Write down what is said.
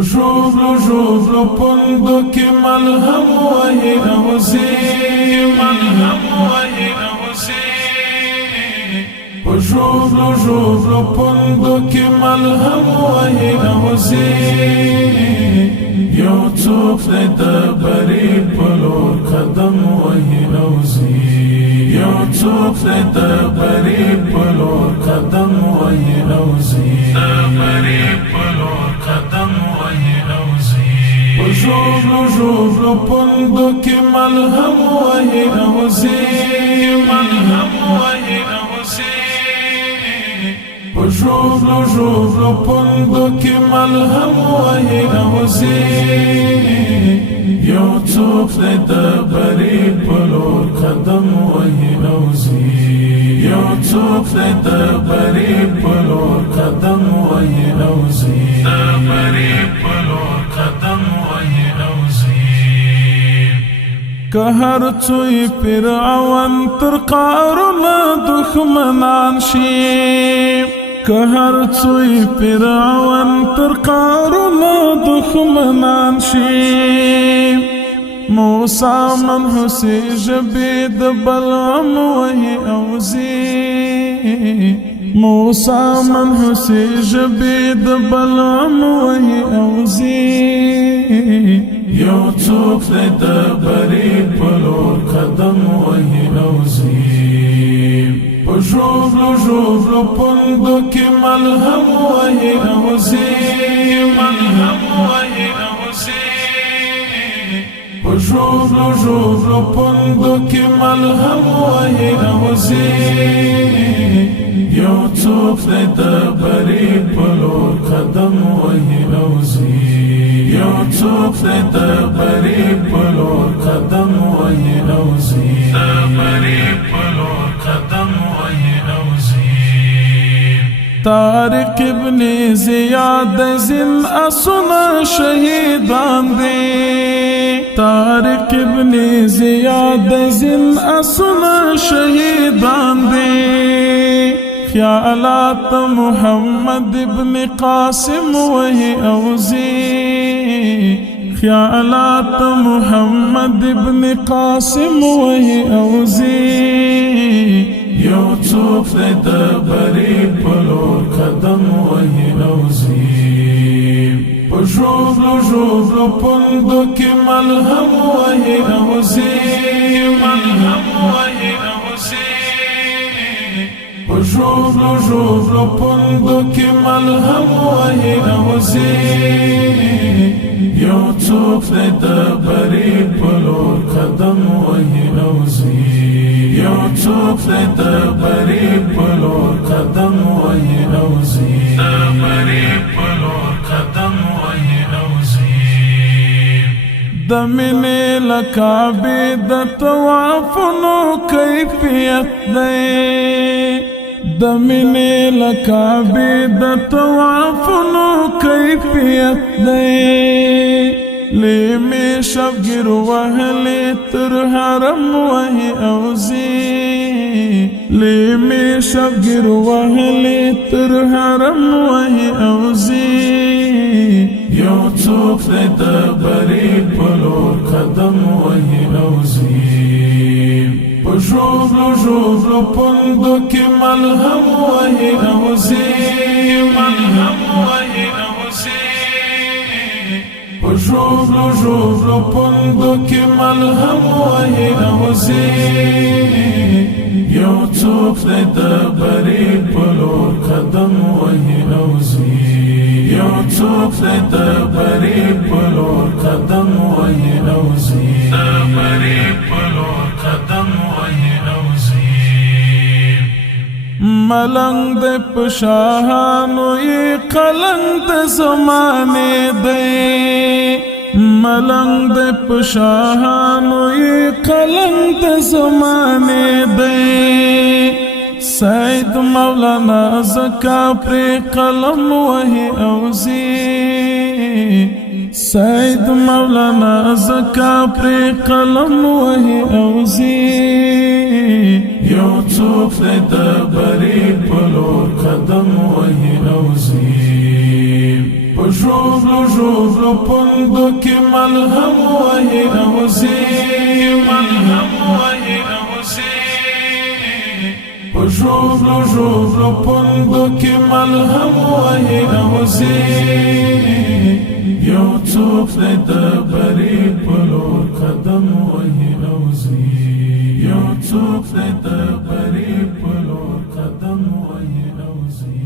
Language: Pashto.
ژوبلو ژوبلو پوندو کې ملهم وهي اوزي ملهم وهي اوزي ژوبلو ژوبلو پوندو کې ملهم وهي اوزي یو څوک دی د بري په لور قدم وهي اوزي یو څوک دی د بري په لور قدم وهي اوزي د بري په لور قدم وهي اوزي ژوبلو ژوبلو پوندو کې ملهم وهي اوزي ملهم وهي اوزي ژوبلو ژوبلو پوندو کې ملهم وهي اوزي یو څوک دی د بري په لور قدم وهي اوزي یو څوک دی د بري په لور قدم وهي اوزي د بري په لور قدم وهي اوزي که هر څوی فرعون تر قارون دښمنان شي که هر څوی فرعون تر قارون دښمنان شي موسی منحوسي ژبې د بلعم وهي اوزي موسی منحوسي ژبې د بلعم وهي اوزي یو څوک دی د بري په لور قدم وهي اوزي ژوبلو ژوبلو پوندو کې ملهم وهي اوزي ملهم وهي اوزي ژوبلو ژوبلو پوندو کې ملهم وهي اوزي یو څوک دی د بري په لور قدم وهي اوزي یو څوک دی د بري په لور قدم وهي اوزي د بري په لور قدم وهي اوزي طارق ابن زیاد زین اسونه شهیدان دي طارق ابن زیاد زین اسونه شهیدان دي خیالات محمد ابن قاسم وهي اوزي خیالات محمد ابن قاسم وهي اوزي یو څوک دی د بري په لور قدم وهي اوزي ژوبلو ژوبلو پوندو کې ملهم وهي اوزي ملهم وهي اوزي ژوبلو ژوبلو پوندو کې ملهم وهي اوزي یو څوک دی د بري په لور قدم وهي اوزي یو څوک دی د بري په لور قدم وهي اوزي د بري په لور قدم وهي اوزي د مینې لکابې د طوافونو کیفیت دی د مینې لکابې د طوافونو کیفیت دی لیمې شبګیر وهلې تر حرم وهي اوزي لیمې شبګیر وهلې تر حرم وهي اوزي یو څوک دی د بري په لور قدم وهي اوزي ژوبلو ژوبلو پوندو کې ملهم وهي اوزي ملهم وهي اوزي ژوبلو ژوبلو پوندو کې ملهم وهي اوزي یو څوک دی د بري په لور قدم وهي اوزي یو څوک دی د بري په لور قدم وهي اوزي د بري په لور قدم وهي اوزي ملنګ د پشاهانو یې قلنګ د زمانې دی ملنګ د پشاهانو یې قلنګ د زمانې دی سید مولانا زکا پر قلم وهي اوزي سید مولانا زکا پر قلم وهي اوزي یو څوک دی د بري په لور قدم وهي اوزي پشوبلو شوبلو پندو کی ملهم وحی اوزی پشوبلو شوبلو پندو کی ملهم وحی اوزی یو څوک د بری پلور قدم وحی اوزی یو څوک د بری پلور قدم وحی اوزی